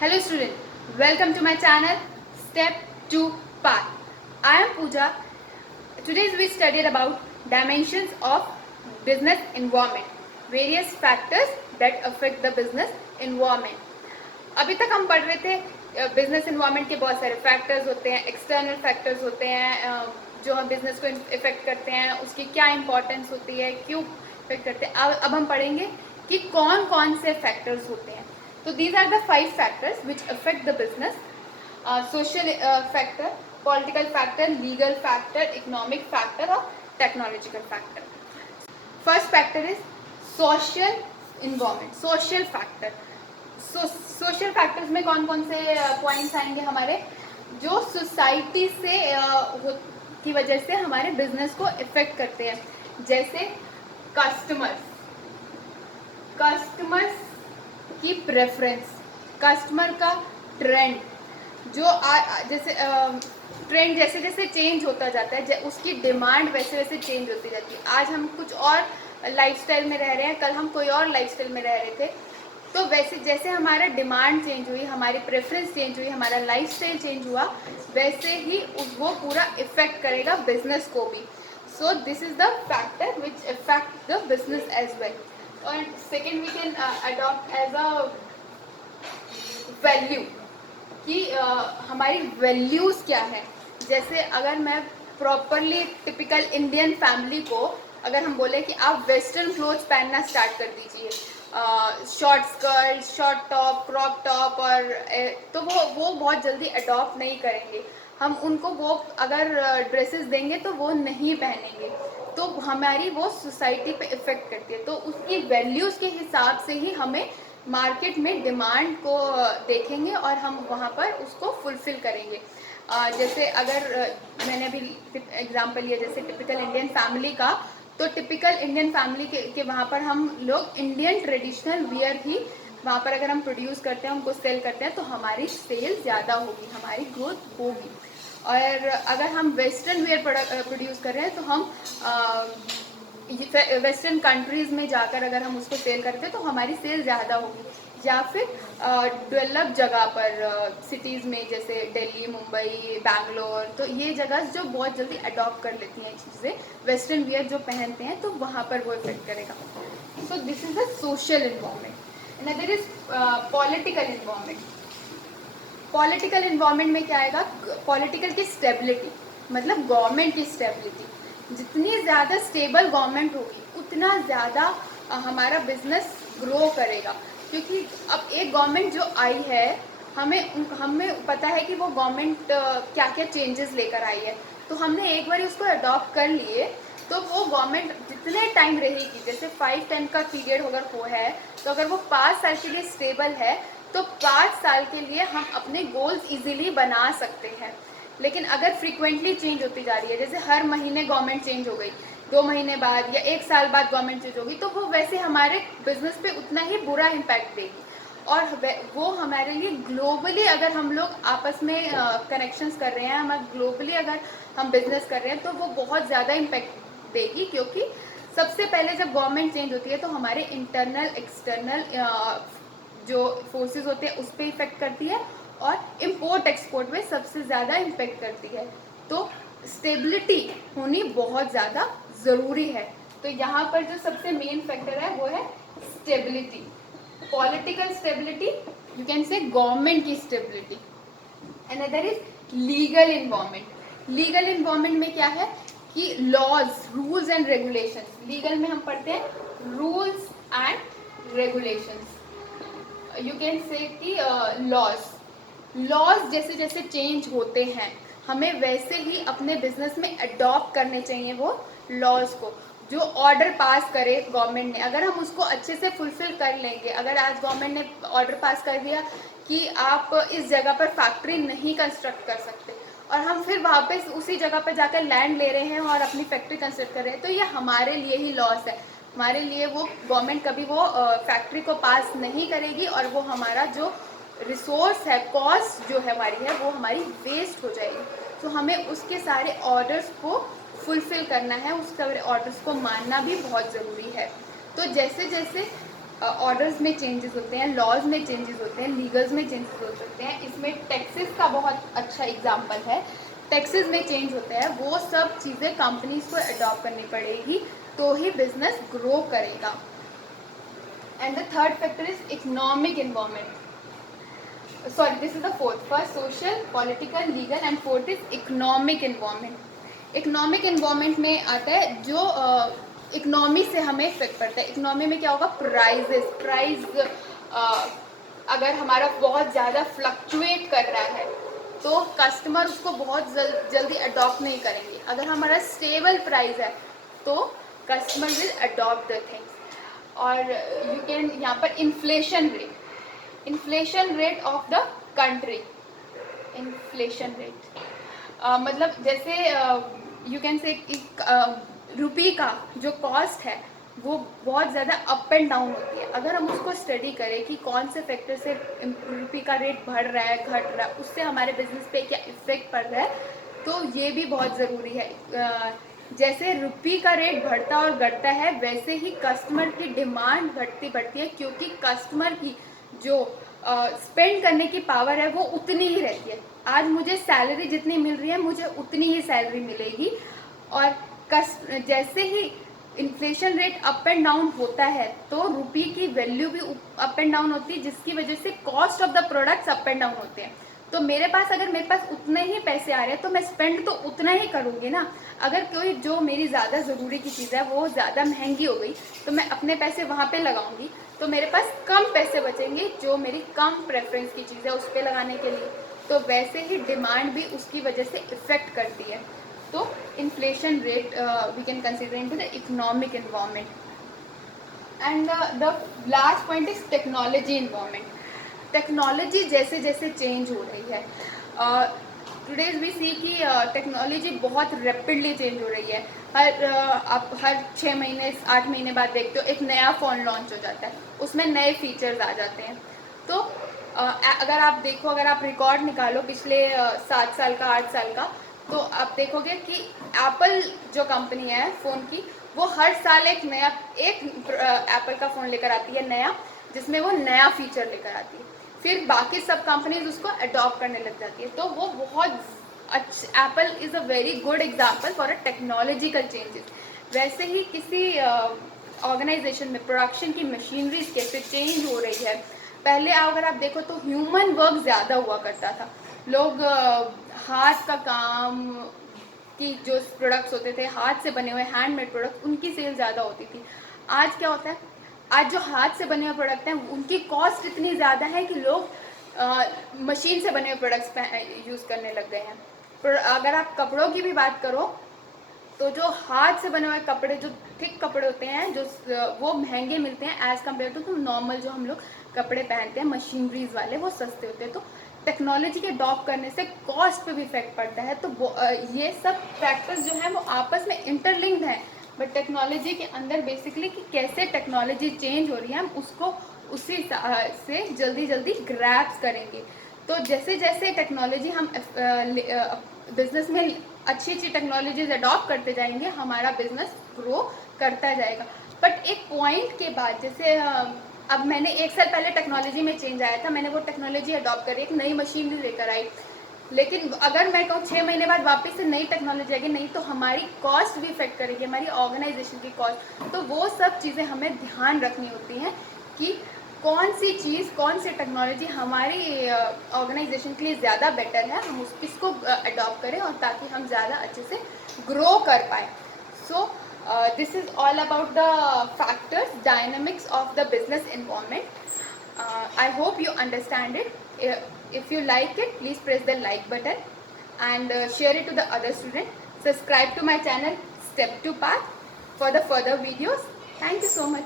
Hello student, welcome to my channel Step 2 Path. I am Pooja. Today we studied about dimensions of business environment, various factors that affect the business environment. अभी तक हम पढ़ रहे थे business environment के बहुत सारे factors होते हैं, एक्सटर्नल फैक्टर्स होते हैं जो हम बिजनेस को इफेक्ट करते हैं, उसकी क्या इंपॉर्टेंस होती है, क्यों इफेक्ट करते हैं. अब हम पढ़ेंगे कि कौन कौन से फैक्टर्स होते हैं. तो these are the 5 factors which affect the business. Social factor, political factor, legal factor, economic factor और technological factor. First factor is social environment, social factor. Social factors में कौन कौन से पॉइंट्स आएंगे हमारे, जो सोसाइटी से की वजह से हमारे बिजनेस को इफेक्ट करते हैं. जैसे कस्टमर्स, कस्टमर्स की प्रेफरेंस, कस्टमर का ट्रेंड, जो जैसे ट्रेंड जैसे जैसे चेंज होता जाता है, उसकी डिमांड वैसे वैसे चेंज होती जाती है. आज हम कुछ और लाइफस्टाइल में रह रहे हैं, कल हम कोई और लाइफस्टाइल में रह रहे थे. तो वैसे जैसे हमारा डिमांड चेंज हुई, हमारी प्रेफरेंस चेंज हुई, हमारा लाइफस्टाइल चेंज हुआ, वैसे ही वो पूरा इफेक्ट करेगा बिजनेस को भी. So this is the factor which effect the business as well. और second we can adopt as a value कि हमारी वैल्यूज़ क्या है. जैसे अगर मैं प्रॉपरली टिपिकल इंडियन फैमिली को अगर हम बोले कि आप वेस्टर्न क्लोथ्स पहनना स्टार्ट कर दीजिए, short skirt, short top, crop top, और तो वो बहुत जल्दी अडॉप्ट नहीं करेंगे. हम उनको वो अगर ड्रेसेस देंगे तो वो नहीं पहनेंगे. तो हमारी वो सोसाइटी पे इफ़ेक्ट करती है. तो उसकी वैल्यूज़ के हिसाब से ही हमें मार्केट में डिमांड को देखेंगे और हम वहाँ पर उसको फुलफ़िल करेंगे. जैसे अगर मैंने अभी एग्जांपल लिया जैसे टिपिकल इंडियन फैमिली का, तो टिपिकल इंडियन फैमिली के वहाँ पर हम लोग इंडियन ट्रेडिशनल वियर ही वहाँ पर अगर हम प्रोड्यूस करते हैं, उनको सेल करते हैं, तो हमारी सेल ज़्यादा होगी, हमारी ग्रोथ होगी. और अगर हम वेस्टर्न वियर प्रोड्यूस कर रहे हैं तो हम वेस्टर्न कंट्रीज़ में जाकर अगर हम उसको सेल करते हैं तो हमारी सेल ज़्यादा होगी. या फिर डेवलप जगह पर सिटीज़ में जैसे दिल्ली, मुंबई, बैंगलोर, तो ये जगह जो बहुत जल्दी अडॉप्ट कर लेती हैं चीज़ें, वेस्टर्न वियर जो पहनते हैं, तो वहाँ पर वो इफेक्ट करेगा. So this is the social environment. Another is political environment. Political environment में क्या आएगा, पॉलिटिकल की स्टेबिलिटी, मतलब गवर्नमेंट की स्टेबिलिटी. जितनी ज़्यादा स्टेबल गवर्नमेंट होगी उतना ज़्यादा हमारा बिजनेस ग्रो करेगा. क्योंकि अब एक गवर्नमेंट जो आई है, हमें पता है कि वो गवर्नमेंट क्या क्या चेंजेस लेकर आई है. तो हमने एक बार उसको अडॉप्ट कर लिए, तो वो गवर्नमेंट जितने टाइम रहेगी, जैसे 5-10 का पीरियड अगर वो है, तो अगर वो 5 साल के लिए स्टेबल है, तो 5 साल के लिए हम अपने गोल्स इजीली बना सकते हैं. लेकिन अगर फ्रीक्वेंटली चेंज होती जा रही है, जैसे हर महीने गवर्नमेंट चेंज हो गई, 2 महीने बाद या 1 साल बाद गवर्नमेंट चेंज होगी, तो वो वैसे हमारे बिजनेस पे उतना ही बुरा इम्पैक्ट देगी. और वो हमारे लिए ग्लोबली अगर हम लोग आपस में कनेक्शंस कर रहे हैं, हम ग्लोबली अगर हम बिजनेस कर रहे हैं, तो वो बहुत ज़्यादा इम्पैक्ट देगी. क्योंकि सबसे पहले जब गवर्नमेंट चेंज होती है तो हमारे इंटरनल एक्सटर्नल जो फोर्सेस होते हैं उस पर इफेक्ट करती है, और इम्पोर्ट एक्सपोर्ट में सबसे ज़्यादा इम्पेक्ट करती है. तो स्टेबिलिटी होनी बहुत ज़्यादा ज़रूरी है. तो यहाँ पर जो सबसे मेन फैक्टर है वो है stability. Political stability, you can say government की stability. Another is legal environment. Legal environment में क्या है कि laws, rules and regulations. Legal में हम पढ़ते हैं rules and regulations. You can say कि लॉज जैसे जैसे चेंज होते हैं, हमें वैसे ही अपने बिजनेस में अडॉप्ट करने चाहिए वो लॉज को. जो ऑर्डर पास करे गवर्नमेंट ने, अगर हम उसको अच्छे से फुलफिल कर लेंगे, अगर आज गवर्नमेंट ने ऑर्डर पास कर दिया कि आप इस जगह पर फैक्ट्री नहीं कंस्ट्रक्ट कर सकते, और हम फिर वहाँ पे उसी जगह पर जाकर लैंड ले रहे हैं और अपनी फैक्ट्री कंस्ट्रक्ट कर रहे हैं, तो ये हमारे लिए ही लॉस है. हमारे लिए वो गवर्नमेंट कभी वो फैक्ट्री को पास नहीं करेगी, और वो हमारा जो रिसोर्स है, कॉस्ट जो है हमारी है, वो हमारी वेस्ट हो जाएगी. तो हमें उसके सारे ऑर्डर्स को फुलफ़िल करना है, उस सारे ऑर्डर्स को मानना भी बहुत ज़रूरी है. तो जैसे जैसे ऑर्डर्स में चेंजेस होते हैं, लॉज में चेंजेस होते हैं, लीगल्स में चेंजेस हो सकते हैं। इसमें टैक्सेस का बहुत अच्छा एग्जांपल है, टैक्सेस में चेंज होते हैं। वो सब चीज़ें कंपनीज को अडॉप्ट करनी पड़ेगी तो ही बिजनेस ग्रो करेगा। And the third factor is economic environment, sorry this is the fourth, first social, political, legal and fourth is economic environment. Economic environment में आता है जो इकोनॉमी से हमें इफेक्ट पड़ता है। इकोनॉमी में क्या होगा, प्राइस अगर हमारा बहुत ज़्यादा फ्लक्चुएट कर रहा है तो कस्टमर उसको बहुत जल्दी अडॉप्ट नहीं करेंगे। अगर हमारा स्टेबल प्राइस है तो customer will adopt the things. और यू कैन यहाँ पर inflation rate of the country, inflation rate मतलब जैसे यू कैन से रुपये का जो कॉस्ट है वो बहुत ज़्यादा अप एंड डाउन होती है। अगर हम उसको स्टडी करें कि कौन से फैक्टर से रुपये का रेट बढ़ रहा है, घट रहा है, उससे हमारे बिजनेस पे क्या इफेक्ट पड़ रहा है, तो ये भी बहुत ज़रूरी है। जैसे रुपये का रेट बढ़ता और घटता है वैसे ही कस्टमर की डिमांड घटती बढ़ती है, क्योंकि कस्टमर की जो स्पेंड करने की पावर है वो उतनी ही रहती है। आज मुझे सैलरी जितनी मिल रही है मुझे उतनी ही सैलरी मिलेगी। और जैसे ही inflation rate up and down होता है तो रुपये की वैल्यू भी अप एंड डाउन होती है, जिसकी वजह से cost of the products up and down होते हैं। तो मेरे पास उतने ही पैसे आ रहे हैं तो मैं स्पेंड तो उतना ही करूँगी ना। अगर कोई जो मेरी ज़्यादा ज़रूरी की चीज़ है वो ज़्यादा महंगी हो गई तो मैं अपने पैसे वहाँ पे लगाऊंगी, तो मेरे पास कम पैसे बचेंगे जो मेरी कम प्रेफरेंस की चीज़ है उस पर लगाने के लिए। तो वैसे ही डिमांड भी उसकी वजह से इफ़ेक्ट करती है। तो inflation rate we can consider into the economic environment. And the last point is technology environment. Technology जैसे जैसे चेंज हो रही है, टुडेज वी सी कि टेक्नोलॉजी बहुत रैपिडली चेंज हो रही है। आप हर 6 महीने 8 महीने बाद देखते हो एक नया फ़ोन लॉन्च हो जाता है, उसमें नए फीचर्स आ जाते हैं। तो अगर आप देखो, अगर आप रिकॉर्ड निकालो पिछले 7 साल का 8 साल का, तो आप देखोगे कि एप्पल जो कंपनी है फ़ोन की, वो हर साल एक एप्पल का फ़ोन लेकर आती है नया, जिसमें वो नया फीचर लेकर आती है। फिर बाकी सब कंपनीज उसको अडॉप्ट करने लग जाती है। तो वो बहुत अच्छा, Apple is a very good example for a technological changes. वैसे ही किसी ऑर्गेनाइजेशन में प्रोडक्शन की मशीनरीज कैसे चेंज हो रही है। पहले अगर आप देखो तो ह्यूमन वर्क ज़्यादा हुआ करता था, लोग हाथ का काम की जो प्रोडक्ट्स होते थे, हाथ से बने हुए हैंडमेड प्रोडक्ट, उनकी सेल ज़्यादा होती थी। आज क्या होता है, आज जो हाथ से बने हुए प्रोडक्ट हैं उनकी कॉस्ट इतनी ज़्यादा है कि लोग मशीन से बने हुए प्रोडक्ट्स यूज़ करने लग गए हैं। अगर आप कपड़ों की भी बात करो तो जो हाथ से बने हुए कपड़े, जो थिक कपड़े होते हैं, जो वो महंगे मिलते हैं एज़ कम्पेयर टू नॉर्मल जो हम लोग कपड़े पहनते हैं मशीनरीज वाले, वो सस्ते होते हैं। तो टेक्नोलॉजी के अडॉप्ट करने से कॉस्ट पे भी इफेक्ट पड़ता है। तो ये सब फैक्टर्स जो हैं वो आपस में इंटरलिंक्ड हैं। बट टेक्नोलॉजी के अंदर बेसिकली कि कैसे टेक्नोलॉजी चेंज हो रही है हम उसको उसी से जल्दी जल्दी ग्रैप्स करेंगे। तो जैसे जैसे टेक्नोलॉजी हम बिजनेस में अच्छी अच्छी टेक्नोलॉजीज अडॉप्ट करते जाएंगे, हमारा बिजनेस ग्रो करता जाएगा। बट एक पॉइंट के बाद, जैसे अब मैंने 1 साल पहले टेक्नोलॉजी में चेंज आया था, मैंने वो टेक्नोलॉजी अडॉप्ट करी, एक नई मशीन भी लेकर आई। लेकिन अगर मैं कहूँ 6 महीने बाद वापस से नई टेक्नोलॉजी आएगी, नहीं तो हमारी कॉस्ट भी इफेक्ट करेगी, हमारी ऑर्गेनाइजेशन की कॉस्ट। तो वो सब चीज़ें हमें ध्यान रखनी होती हैं कि कौन सी चीज़, कौन सी टेक्नोलॉजी हमारी ऑर्गेनाइजेशन के लिए ज़्यादा बेटर है, हम इसको अडॉप्ट करें और ताकि हम ज़्यादा अच्छे से ग्रो कर पाएँ। सो this is all about the factors, dynamics of the business environment. I hope you understand it. If you like it, please press the like button and share it to the other student. Subscribe to my channel Step to Path for the further videos. Thank you so much.